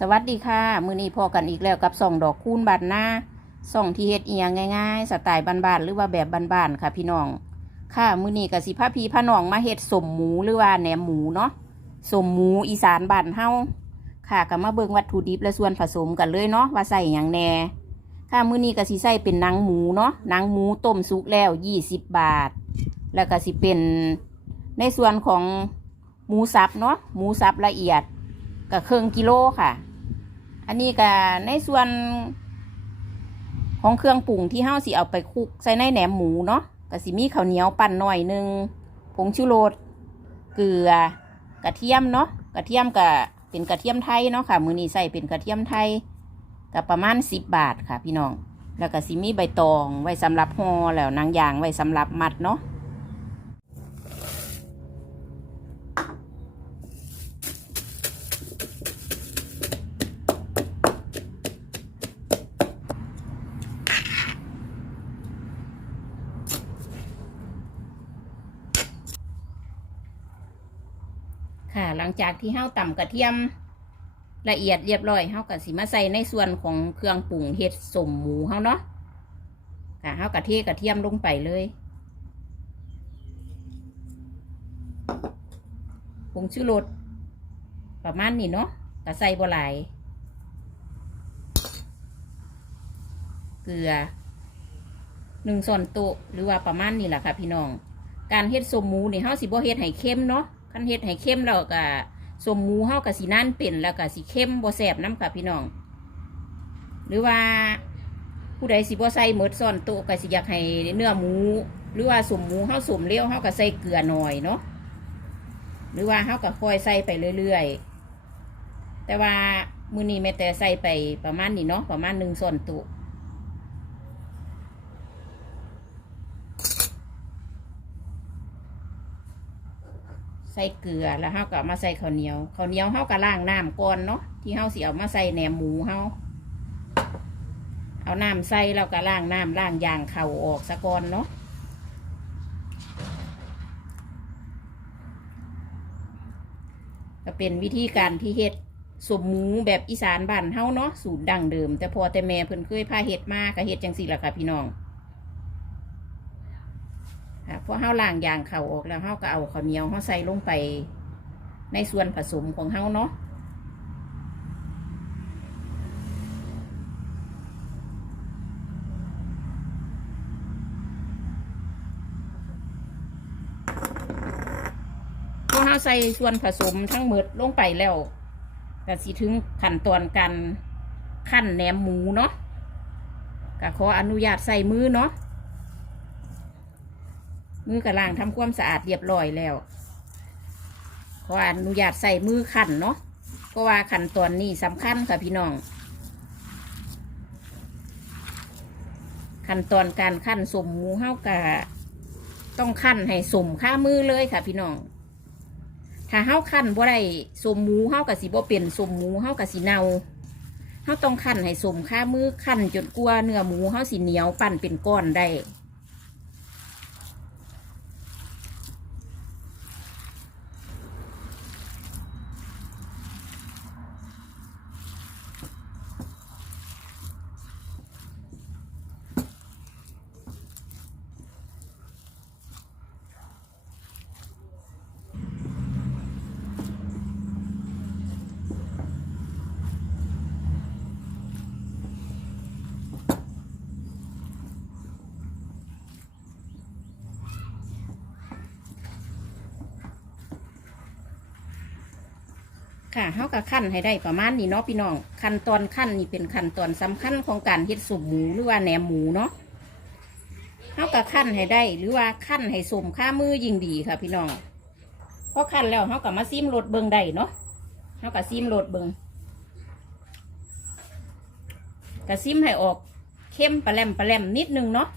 สวัสดีค่ะ มือนี้พอกันอีกแล้วกับส่องดอกคูณบานหน้าส่องที่เฮ็ดเอียงง่ายๆ สไตล์บานๆหรือว่าแบบบานๆค่ะพี่น้อง ค่ะมือนี้กับสิพาพีพาน้องมาเฮ็ดสมหมูหรือว่าแหนมหมูเนาะสมหมูอีสานบานเฮาค่ะก็มาเบิ่งวัตถุดิบและส่วนผสมกันเลยเนาะว่าใส่หยังแหน่ค่ะมือนี้ก็สิใส่เป็นนังหมูเนาะนังหมูต้มสุกแล้ว20บาท แล้วก็สิเป็นในส่วนของหมูสับเนาะหมูสับละเอียดก็ครึ่องกิโลค่ะ อันนี้ก็ในส่วนของเครื่องปรุงที่เฮาสิเอาไปคลุกใส่ในแหนมหมูเนาะก็สิมีข้าวเหนียวปั่นหน่อยหนึงผงชูรสเกลือกระเทียมเนาะกระเทียมก็เป็นกระเทียมไทยเนาะค่ะ มือนี้ใส่เป็นกระเทียมไทยก็ประมาณสิบบาทค่ะ พี่น้อง แล้วก็สิมีใบตองไว้สำหรับห่อแล้วนางยางไว้สำหรับมัดเนาะ จากที่เฮาต่ำกระเทียม ละเอียดเรียบร้อยเฮาก็สิมาใส่ในส่วนของเครื่องปรุงเห็ดสมหมูเฮาเนาะค่ะเฮากระเทกระเทียมลงไปเลยผงชูรสประมาณนี้เนาะก็ใส่บ่หลเกลือหนึ่งส่วนโต๊ะหรือว่าประมาณนี้แหละค่ะพี่น้อง การเฮ็ดสมหมูนี่เฮาสิบ่เฮ็ดให้เข้มเนาะ คันเฮ็ดให้เข้มแล้วก็สมหมูเฮาก็สินั่นเป็นแล้วก็สิเข้มบ่แซ่บน้ำค่ะพี่น้อง หรือว่าผู้ใดสิบ่ใส่หมดซ่อนโตะก็สิอยากให้เนื้อหมู หรือว่าสมหมูเฮาสมเลี้ยวเฮาก็ใส่เกลือหน่อยเนาะหรือว่าเฮาก็ค่อยใส่ไปเรื่อยๆ แต่ว่ามื้อนี้แม่แต่ใส่ไปประมาณนี้เนาะประมาณหนึ่งส่วนโต ใส่เกลือแล้วเฮาก็เอามาใส่ข้าวเหนียวข้าวเหนียวเฮาก็ล้างน้ำก่อนเนาะที่เฮาสิเอามาใส่แหนมหมูเฮาเอาน้ำใส่แล้วก็ล้างน้ำล้างยางเข่าออกซะก่อนเนาะก็เป็นวิธีการที่เฮ็ดสมหมูแบบอีสานบ้านเฮาเนาะสูตรดั้งเดิม แต่พอแต่แม่เพิ่นเคยพาเฮ็ดมาก็เฮ็ดจังซี่ละค่ะพี่น้อง พอเฮาล้างยางเข่าออกแล้วเฮาก็เอาข้าวเหนียวเฮาใส่ลงไปในส่วนผสมของเฮาเนาะพอเฮาใส่ส่วนผสมทั้งหมดลงไปแล้วก็สิถึงขั้นตอนการขั้นแหนมหมูเนาะก็ขออนุญาตใส่มือเนาะ มือกระล่างทำความสะอาดเรียบร้อยแล้ว ขออนุญาตใส่มือขันเนาะเพราะว่าขันตอนนี้สำคัญค่ะพี่น้อง ขั้นตอนการขั้นสมหมูเฮากะต้องขั้นให้สมข้ามือเลยค่ะ พี่น้อง ถ้าเฮาขั้นบ่ได้สมหมูเฮากะสิบ่เป็นสมหมูเฮากะสิเนาเฮาต้องขั้นให้สมข้ามือขั้นจนกลัวเนื้อหมูเฮาสิเหนียวปั่นเป็นก้อนได้ ค่ะเฮากับขั้นให้ได้ประมาณนี้เนาะพี่น้องขั้นตอนขั้นนี่เป็นขั้นตอนสำคัญของการเฮ็ดสุมหมูหรือว่าแหนมหมูเนาะเฮากับขั้นให้ได้ หรือว่าขั้นให้สมค่ามือยิ่งดีค่ะ พี่น้องพอขั้นแล้วเฮากับมาซิมรสเบิงได้เนาะเฮากับซิมรสเบิงกับซิมให้ออกเข้มปลาแหลมปลาแหลมนิดนึงเนาะ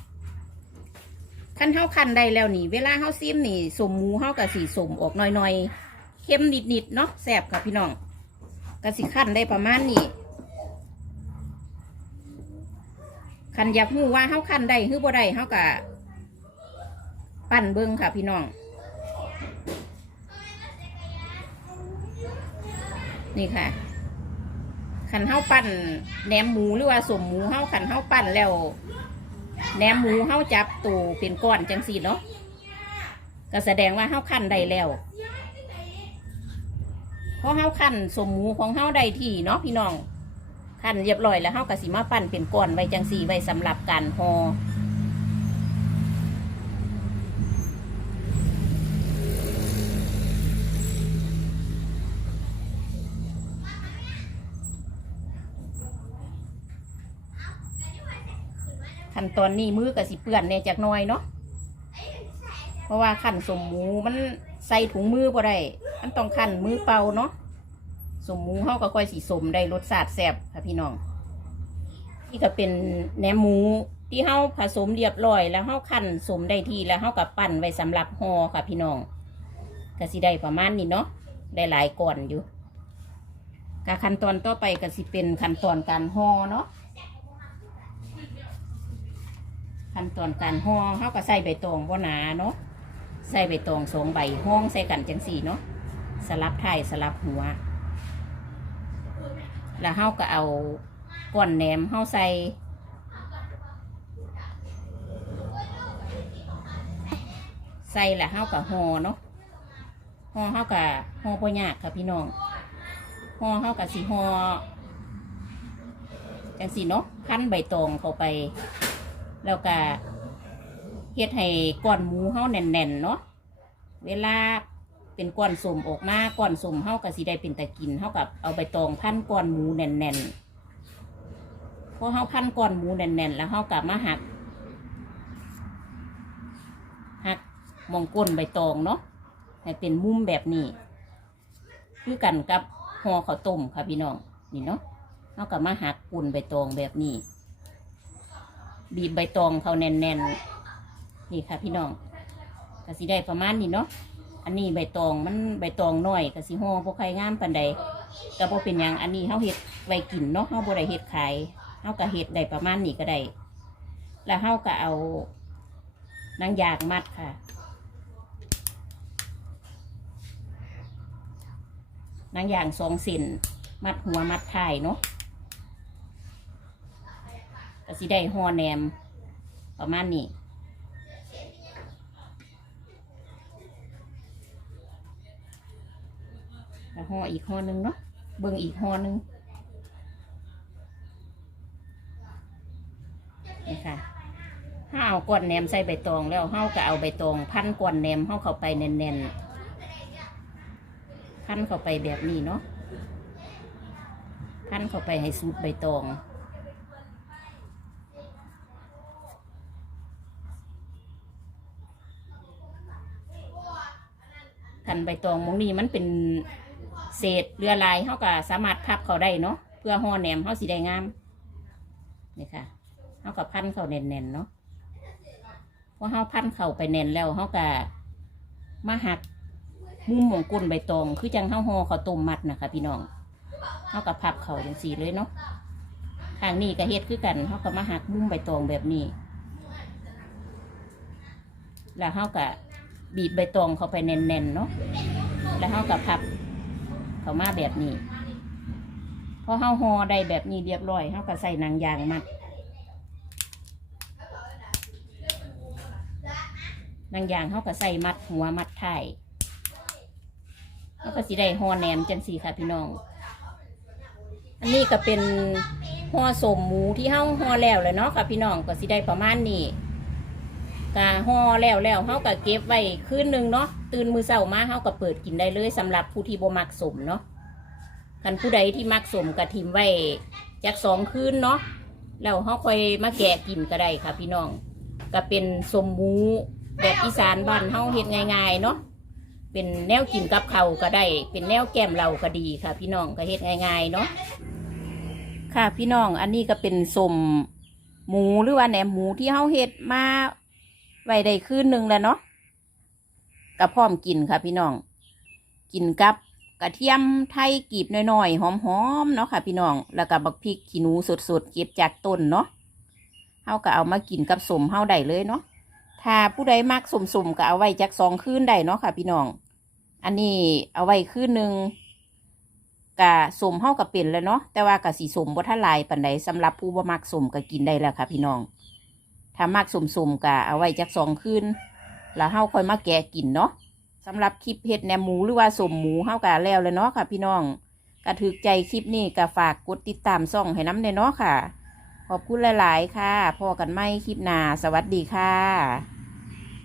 ขั้นเฮาขั้นได้แล้วนี่ เวลาเฮาซิมนี่สมหมูเฮากับสีสมออกน่อยๆ เข้มนิดๆเนาะแซ่บค่ะพี่น้องกระสิขั้นได้ประมาณนี้คันอยากรู้ว่าเฮาขั้นได้หรือบ่ได้เฮากะปั้นเบิ่งค่ะพี่น้อง นี่ค่ะขันเฮาปั้นแหนมหมูหรือว่าสมหมูเฮาขันเฮาปั้นแล้วแหนมหมูเฮาจับตูเป็นก้อนจังสีเนาะก็แสดงว่าเฮาคั่นได้แล้ว เพราะเฮาคั่นสมหมูของเฮาได้ที่เนาะพี่น้องคั่นเรียบร้อยแล้วเฮาก็สิมาปั้นเป็นก้อนไว้จังสีไว้สำหรับการห่อขั้นตอนนี้มือก็สิเปื้อนเนี่ยจากน้อยเนาะเพราะว่าขันสมหมูมันใส่ถุงมือบ่ได้ มันต้องขันมือเปล่าเนาะสมหมูเฮาก็ค่อยสีสมได้รสชาติแซ่บค่ะพี่น้อง นี่ก็เป็นแหนมหมูที่เฮาผสมเรียบร้อย แล้วเฮาขันสมได้ทีแล้วเฮาก็ปั้นไว้สำหรับห่อค่ะพี่น้องก็สิได้ประมาณนี้เนาะได้หลายก่อนอยู่กขั้นตอนต่อไปก็สิเป็นขั้นตอนการห่อเนาะขั้นตอนการห่อเขาก็ใส่ใบตองบ่หนาเนาะใส่ใบตองสองใบห้องใส่กันจังสี่เนาะ สลับไทยสลับหัว แล้วเขาก็เอาก้อนแหนมเขาใส่ใส่แล้วเขาก็ห่อเนาะห่อเขาก็ห่อบ่ยากค่ะพี่น้องห่อเขาก็สิห่อจังสีเนาะพันใบตองเข้าไป แล้วก็เฮ็ดให้ก้อนหมูเฮาแน่นๆเนาะเวลา เป็นก้อนสมออกมาก้อนสมเฮาก็สิได้เป็นตะกินเฮากับเอาไปตองพันก้อนหมูแน่นๆพอเฮาพันก้อนหมูแน่นๆแล้วเฮากับมาหักหักมองก้นใบตองเนาะให้เป็นมุมแบบนี้คือกันกับห่อข้าวต้มค่ะพี่น้องนี่เนาะเฮากับมาหักกุ่นใบตองแบบนี้ บีบใบตองเขาแน่นๆนี่ค่ะพี่น้องก็สิได้ประมาณนี้เนาะ อันนี้ใบตองมันใบตองน้อยก็สิห่อพวกใครงามปันใดก็บ่เป็นหยังอันนี้เฮาเฮ็ดไว้กินเนาะเฮาบ่ได้เฮ็ดขายเฮาก็เฮ็ดได้ประมาณนี้ก็ได้แล้วเฮาก็เอานางยางมัดค่ะนางยางสองเส้นมัดหัวมัดท้ายเนาะก็สิได้ห่อแหนมประมาณนี้ แล้ว ห่ออีกห่อหนึ่งเนาะเบิ่งอีกห่อหนึ่งนี่ค่ะถ้าเอาก้อนแหนมใส่ใบตองแล้วเฮาก็เอาใบตอง พันก้อนแหนมเฮาเข้าไปแน่นๆพันเข้าไปแบบนี้เนาะพันเข้าไปให้สุดใบตองคันใบตองมองนี้มันเป็น เศษเรือลายเขาก็สามารถพับเขาได้เนาะเพื่อห่อแหนมเขาสีได้งามนี่ค่ะเขาก็พันเขาแน่นๆเนาะพอเขาพันเขาไปแน่นแล้วเขาก็มาหักมุมหมองกุนใบตอง คือจังเขาห่อเขาต้มมัดนะคะพี่น้องเขาก็พับเขาอย่างสีเลยเนาะทางนี้ก็เฮ็ดคือกันเขาก็มาหักมุมใบตองแบบนี้ แล้วเขาก็บีบใบตองเข้าไปแน่นๆเนาะแล้วเขากับพับ เข้ามาแบบนี้พอเขาห่อได้แบบนี้เรียบร้อยเขาก็ใส่หนังยางมัดหนังยางเขาก็ใส่มัดหัวมัดท้ายเขาก็สิได้ห่อแหนมจังสีค่ะพี่น้อง อันนี้ก็เป็นห่อสมหมูที่เฮาห่อแล้วเลยเนาะค่ะพี่น้องก็สิได้ประมาณนี้ กะห่อแล้วแล้วเฮาก็เก็บไว้คืนหนึ่งเนาะตื่นมือเช้ามาเฮาก็เปิดกินได้เลยสำหรับผู้ที่บ่มักสมเนาะคันผู้ใดที่มักสมก็ทิมไว้จักสองคืนเนาะแล้วเฮาค่อยมาแกะกินก็ได้ค่ะ พี่น้องก็เป็นสมหมูแบบอีสานบ้านเฮาเฮ็ดง่ายๆเนาะเป็นแนวกินกับเขาก็ได้ เป็นแนวแกมเหลาก็ดีค่ะ พี่น้องก็เฮ็ดง่ายๆเนาะค่ะพี่น้องอันนี้ก็เป็นสมหมูหรือว่าแหนมหมูที่เฮาเฮ็ดมา ไว้ได้คืนหนึ่งแล้วเนาะกับพร้อมกินค่ะพี่น้อง กินกับกระเทียมไทยกรีบน้อยๆหอมๆเนาะค่ะ พี่น้อง แล้วก็บักพริกขี้หนูสดๆเก็บจากต้นเนาะเฮาก็เอามากินกับสมเฮาได้เลยเนาะถ้าผู้ใดมักสมๆก็เอาไว้จักสองคืนได้เนาะค่ะ พี่น้อง อันนี้เอาไว้คืนหนึ่งกะสมเฮาก็เป็นแล้วเนาะแต่ว่ากะสีสมบ่ทันหลายปานใดสำหรับผู้บ่มักสมก็กินได้แล้วค่ะ พี่น้อง ถ้ามากสุ่มๆกะเอาไว้จากสองคืนแล้วเฮาค่อยมาแกะกินเนาะสำหรับคลิปเห็ดแหนมหมูหรือว่าสมหมูเฮากะแล้วเลยเนาะค่ะ พี่น้องกะถึกใจคลิปนี้กะฝากกดติดตามซ่องให้น้ำได้เนาะค่ะ ขอบคุณหลาย ๆ ค่ะพอกันไม่คลิปหน้าสวัสดีค่ะ